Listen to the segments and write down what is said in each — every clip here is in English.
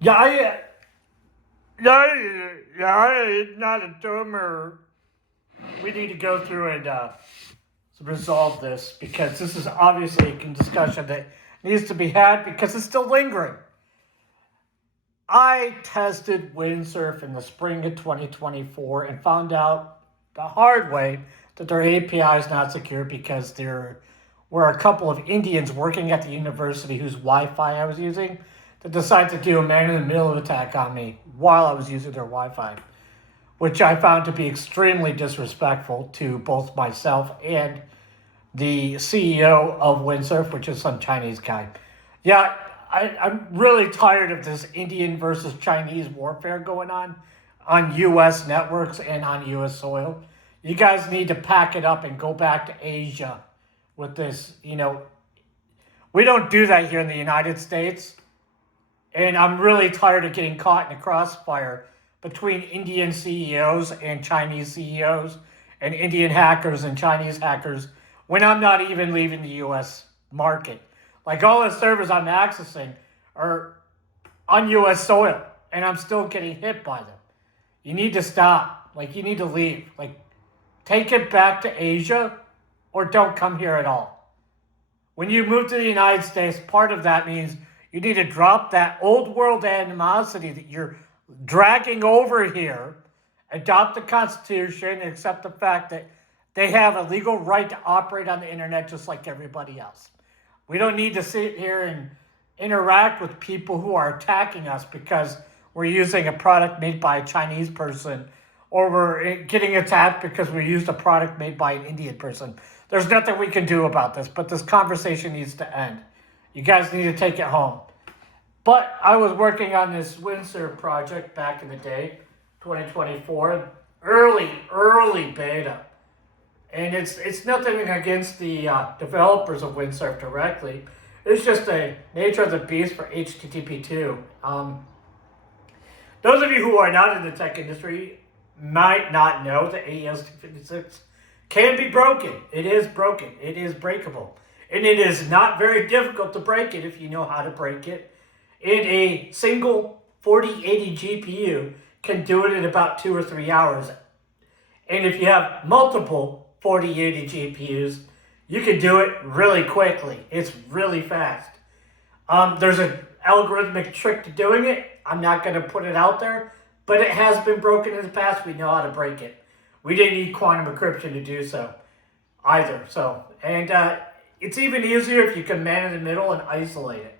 Yeah, it's not a tumor. We need to go through and resolve this because this is obviously a discussion that needs to be had because it's still lingering. I tested Windsurf in the spring of 2024 and found out the hard way that their API is not secure because there were a couple of Indians working at the university whose Wi Fi I was using that decided to do a man in the middle attack on me while I was using their Wi Fi, which I found to be extremely disrespectful to both myself and the CEO of Windsurf, which is some Chinese guy. Yeah, I'm really tired of this Indian versus Chinese warfare going on U.S. networks and on U.S. soil. You guys need to pack it up and go back to Asia with this. We don't do that here in the United States. And I'm really tired of getting caught in a crossfire between Indian CEOs and Chinese CEOs and Indian hackers and Chinese hackers when I'm not even leaving the US market. Like all the servers I'm accessing are on US soil and I'm still getting hit by them. You need to stop. Like you need to leave. Like take it back to Asia or don't come here at all. When you move to the United States, part of that means you need to drop that old world animosity that you're dragging over here, adopt the Constitution, and accept the fact that they have a legal right to operate on the internet just like everybody else. We don't need to sit here and interact with people who are attacking us because we're using a product made by a Chinese person or we're getting attacked because we used a product made by an Indian person. There's nothing we can do about this, but this conversation needs to end. You guys need to take it home. But I was working on this Windsurf project back in the day, 2024, early beta. And it's nothing against the developers of Windsurf directly. It's just the nature of the beast for HTTP2. Those of you who are not in the tech industry might not know that AES-256 can be broken. It is broken. It is breakable. And it is not very difficult to break it if you know how to break it. And a single 4080 GPU can do it in about 2 or 3 hours. And if you have multiple 4080 GPUs, you can do it really quickly. It's really fast. There's an algorithmic trick to doing it. I'm not going to put it out there, but it has been broken in the past. We know how to break it. We didn't need quantum encryption to do so either. And it's even easier if you can man in the middle and isolate it.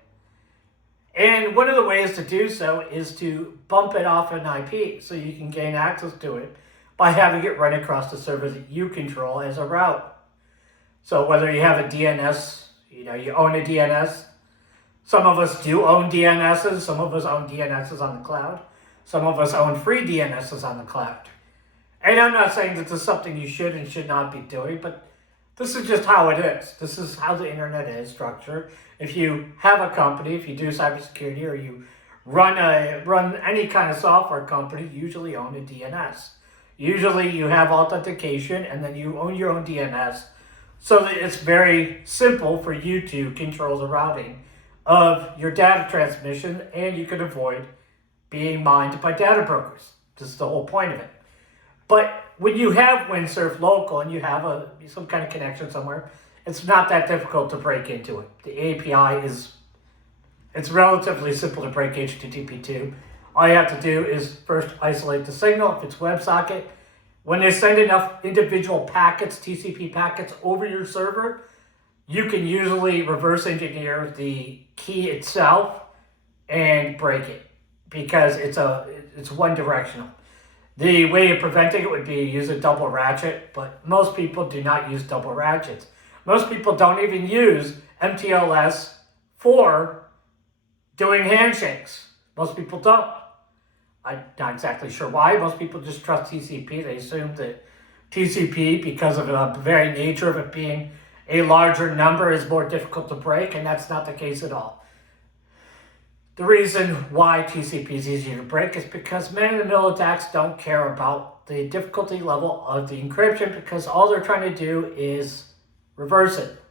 And one of the ways to do so is to bump it off an IP so you can gain access to it by having it run across the server that you control as a route. So whether you have a DNS, you own a DNS. Some of us do own DNSs. Some of us own DNSs on the cloud. Some of us own free DNSs on the cloud. And I'm not saying that this is something you should and should not be doing, but this is just how it is. This is how the internet is structured. If you have a company, if you do cybersecurity, or you run any kind of software company, you usually own a DNS. Usually you have authentication and then you own your own DNS so that it's very simple for you to control the routing of your data transmission and you can avoid being mined by data brokers. This is the whole point of it. But when you have Windsurf local and you have some kind of connection somewhere, it's not that difficult to break into it. The API it's relatively simple to break HTTP2. All you have to do is first isolate the signal if it's WebSocket. When they send enough individual packets, TCP packets over your server, you can usually reverse engineer the key itself and break it because it's one directional. The way of preventing it would be to use a double ratchet, but most people do not use double ratchets. Most people don't even use MTLS for doing handshakes. Most people don't. I'm not exactly sure why. Most people just trust TCP. They assume that TCP, because of the very nature of it being a larger number, is more difficult to break, and that's not the case at all. The reason why TCP is easier to break is because man-in-the-middle attacks don't care about the difficulty level of the encryption because all they're trying to do is reverse it.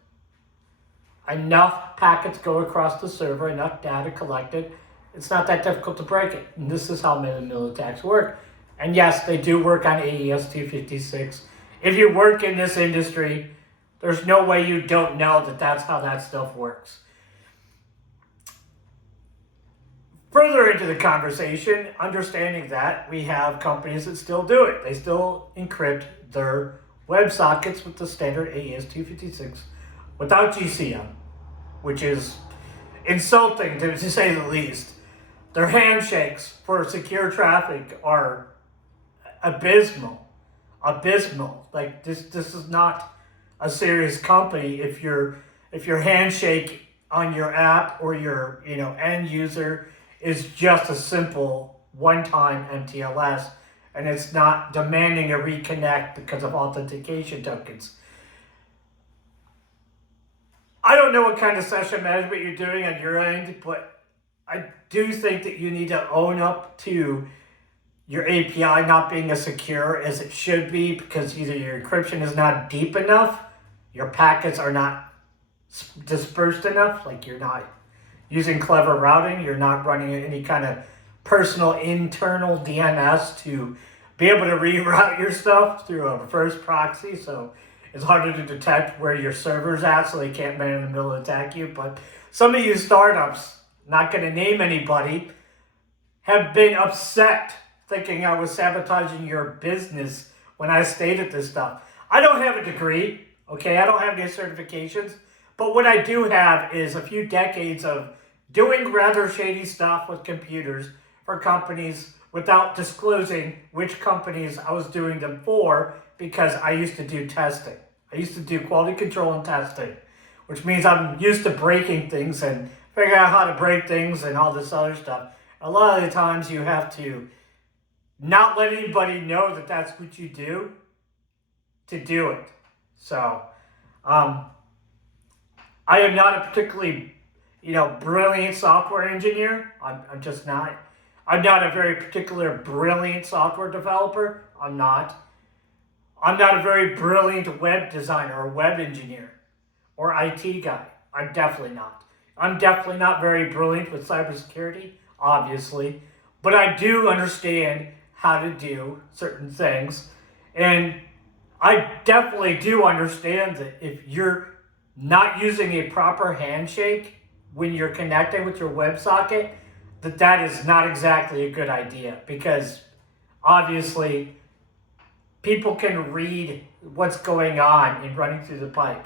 Enough packets go across the server, enough data collected, It's not that difficult to break it. And this is how man-in-the-middle attacks work. And yes, they do work on AES 256. If you work in this industry, there's no way you don't know that that's how that stuff works. Further into the conversation, understanding that we have companies that still do it. They still encrypt their WebSockets with the standard AES 256 without GCM, which is insulting to say the least. Their handshakes for secure traffic are abysmal. Like this is not a serious company if your handshake on your app or your end user is just a simple one-time MTLS and it's not demanding a reconnect because of authentication tokens. I don't know what kind of session management you're doing on your end, but I do think that you need to own up to your API not being as secure as it should be, because either your encryption is not deep enough, your packets are not dispersed enough, like you're not using clever routing, you're not running any kind of personal internal DNS to be able to reroute your stuff through a reverse proxy, so it's harder to detect where your server's at so they can't man in the middle attack you. But some of you startups, not going to name anybody, have been upset thinking I was sabotaging your business when I stated this stuff. I don't have a degree, okay? I don't have any certifications, but what I do have is a few decades of doing rather shady stuff with computers for companies without disclosing which companies I was doing them for, because I used to do testing. I used to do quality control and testing, which means I'm used to breaking things and figuring out how to break things and all this other stuff. A lot of the times you have to not let anybody know that that's what you do to do it. So, I am not a particularly, brilliant software engineer. I'm just not. I'm not a very particular brilliant software developer. I'm not. I'm not a very brilliant web designer or web engineer or IT guy. I'm definitely not. I'm definitely not very brilliant with cybersecurity, obviously, but I do understand how to do certain things. And I definitely do understand that if you're not using a proper handshake when you're connecting with your WebSocket, that is not exactly a good idea, because obviously people can read what's going on in running through the pipe.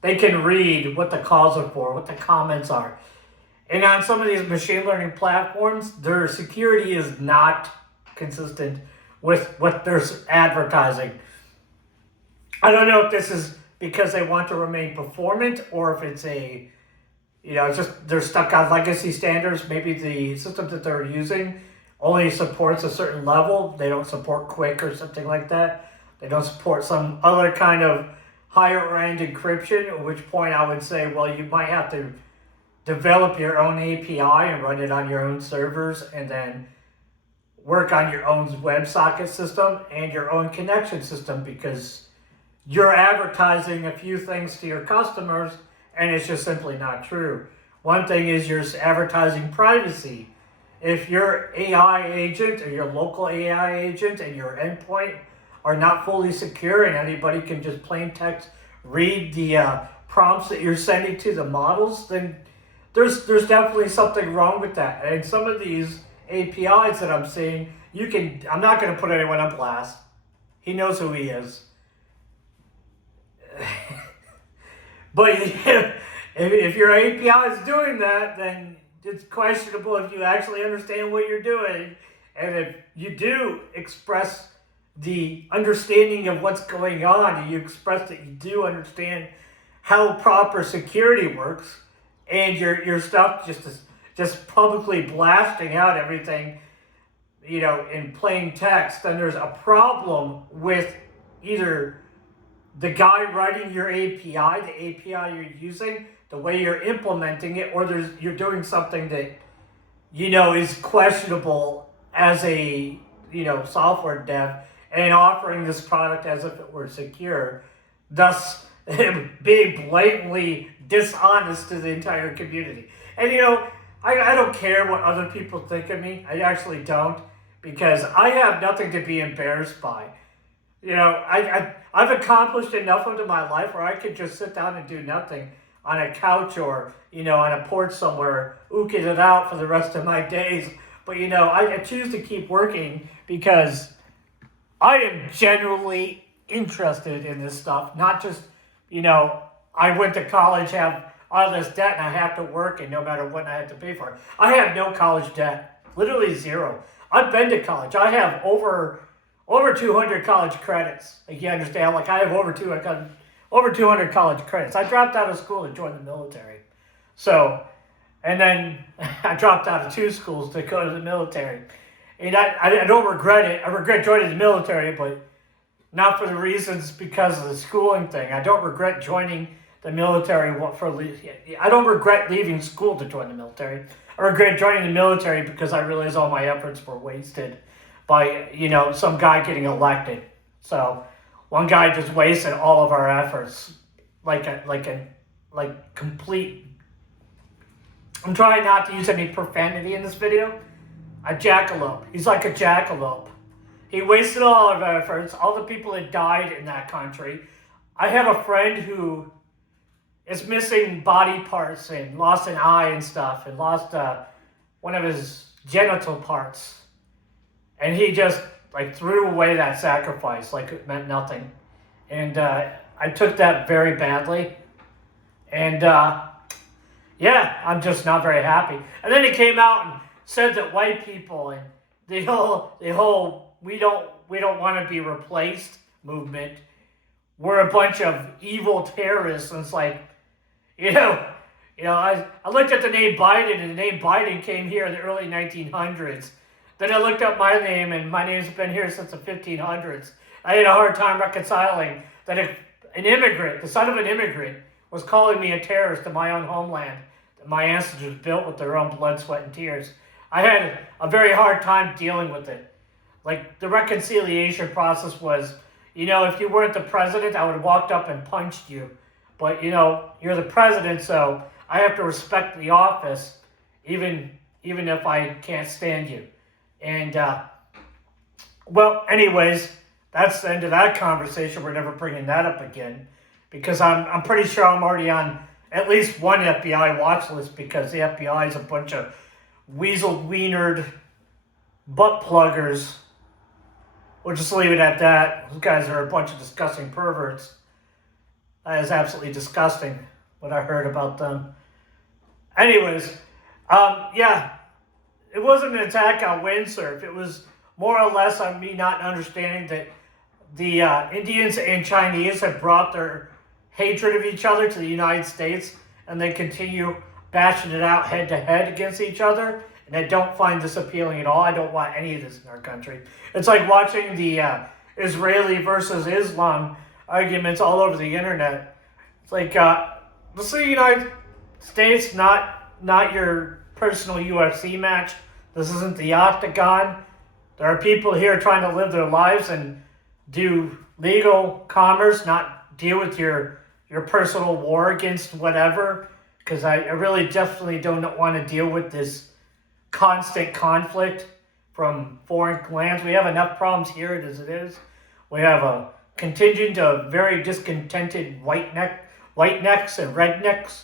They can read what the calls are for, what the comments are. And on some of these machine learning platforms, their security is not consistent with what they're advertising. I don't know if this is because they want to remain performant, or if it's it's just they're stuck on legacy standards. Maybe the system that they're using only supports a certain level. They don't support QUIC or something like that. They don't support some other kind of higher end encryption, at which point I would say, well, you might have to develop your own API and run it on your own servers, and then work on your own WebSocket system and your own connection system, because you're advertising a few things to your customers and it's just simply not true. One thing is you're advertising privacy. If your AI agent or your local AI agent and your endpoint are not fully secure and anybody can just plain text read the prompts that you're sending to the models, then there's definitely something wrong with that. And some of these APIs that I'm seeing, I'm not going to put anyone on blast. He knows who he is. But if your API is doing that, then it's questionable if you actually understand what you're doing. And if you do express the understanding of what's going on, and you express that you do understand how proper security works, and your stuff just publicly blasting out everything, in plain text, then there's a problem with either the guy writing your API, the API you're using, the way you're implementing it, or you're doing something that, is questionable as a, software dev, and offering this product as if it were secure, thus being blatantly dishonest to the entire community. And, I don't care what other people think of me. I actually don't, because I have nothing to be embarrassed by. You know, I've accomplished enough of my life where I could just sit down and do nothing on a couch or, on a porch somewhere, ooking it out for the rest of my days. But, I choose to keep working because I am genuinely interested in this stuff. Not just, I went to college, have all this debt, and I have to work, and no matter what I have to pay for it. I have no college debt, literally zero. I've been to college. I have over 200 college credits. Like, you understand? Like, I have over 200 college credits. I dropped out of school to join the military. So, and then I dropped out of 2 schools to go to the military. And I don't regret it. I regret joining the military, but not for the reasons because of the schooling thing. I don't regret joining the military I don't regret leaving school to join the military. I regret joining the military because I realized all my efforts were wasted by, some guy getting elected. So one guy just wasted all of our efforts like complete. I'm trying not to use any profanity in this video. A jackalope. He's like a jackalope. He wasted all of our efforts, all the people that died in that country. I have a friend who is missing body parts and lost an eye and stuff and lost one of his genital parts. And he just threw away that sacrifice like it meant nothing. And I took that very badly. And yeah, I'm just not very happy. And then he came out and said that white people and the whole we don't want to be replaced movement were a bunch of evil terrorists. And it's like, I looked at the name Biden, and the name Biden came here in the early 1900s. Then I looked up my name, and my name's been here since the 1500s. I had a hard time reconciling that if an immigrant, the son of an immigrant, was calling me a terrorist in my own homeland that my ancestors built with their own blood, sweat, and tears. I had a very hard time dealing with it. Like, the reconciliation process was, if you weren't the president, I would have walked up and punched you. But, you're the president, so I have to respect the office, even if I can't stand you. And, well, anyways, that's the end of that conversation. We're never bringing that up again. Because I'm pretty sure I'm already on at least one FBI watch list, because the FBI is a bunch of weasel-wienered butt pluggers. We'll just leave it at that. Those guys are a bunch of disgusting perverts. That is absolutely disgusting, what I heard about them. Anyways, yeah, it wasn't an attack on windsurf. It was more or less on me not understanding that the Indians and Chinese have brought their hatred of each other to the United States, and they continue bashing it out head-to-head against each other. And I don't find this appealing at all. I don't want any of this in our country. It's like watching the Israeli versus Islam arguments all over the internet. It's like, this is the United States, not your personal UFC match. This isn't the Octagon. There are people here trying to live their lives and do legal commerce, not deal with your personal war against whatever. Because I really definitely don't want to deal with this constant conflict from foreign lands. We have enough problems here as it is. We have a contingent of very discontented whitenecks and rednecks.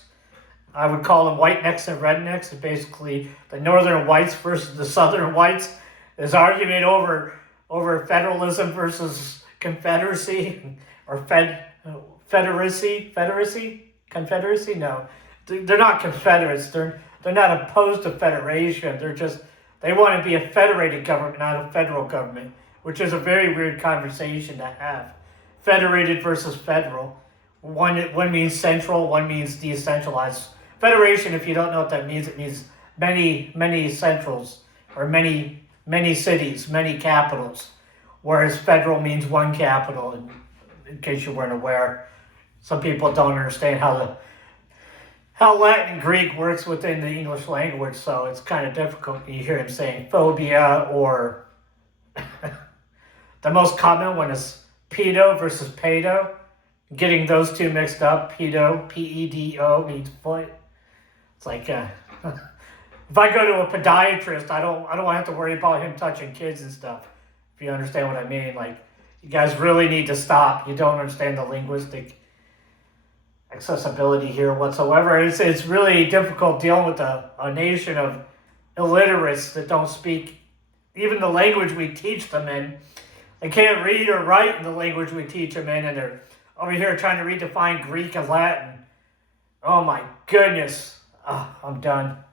I would call them whitenecks and rednecks. Basically, the northern whites versus the southern whites. There's argument over federalism versus confederacy or confederacy. No, they're not confederates. They're not opposed to federation. They want to be a federated government, not a federal government, which is a very weird conversation to have. Federated versus federal. One means central, one means decentralized. Federation, if you don't know what that means, it means many centrals, or many cities, many capitals. Whereas federal means one capital, in case you weren't aware. Some people don't understand how Latin and Greek works within the English language, so it's kind of difficult. You hear him saying phobia, or the most common one is pedo versus pedo. Getting those two mixed up, pedo, P-E-D-O, means foot. It's like, if I go to a podiatrist, I don't want to have to worry about him touching kids and stuff. If you understand what I mean, like you guys really need to stop. You don't understand the linguistic accessibility here whatsoever. It's really difficult dealing with a nation of illiterates that don't speak even the language we teach them in. They can't read or write in the language we teach them in, and they're over here trying to redefine Greek and Latin. Oh my goodness. I'm done.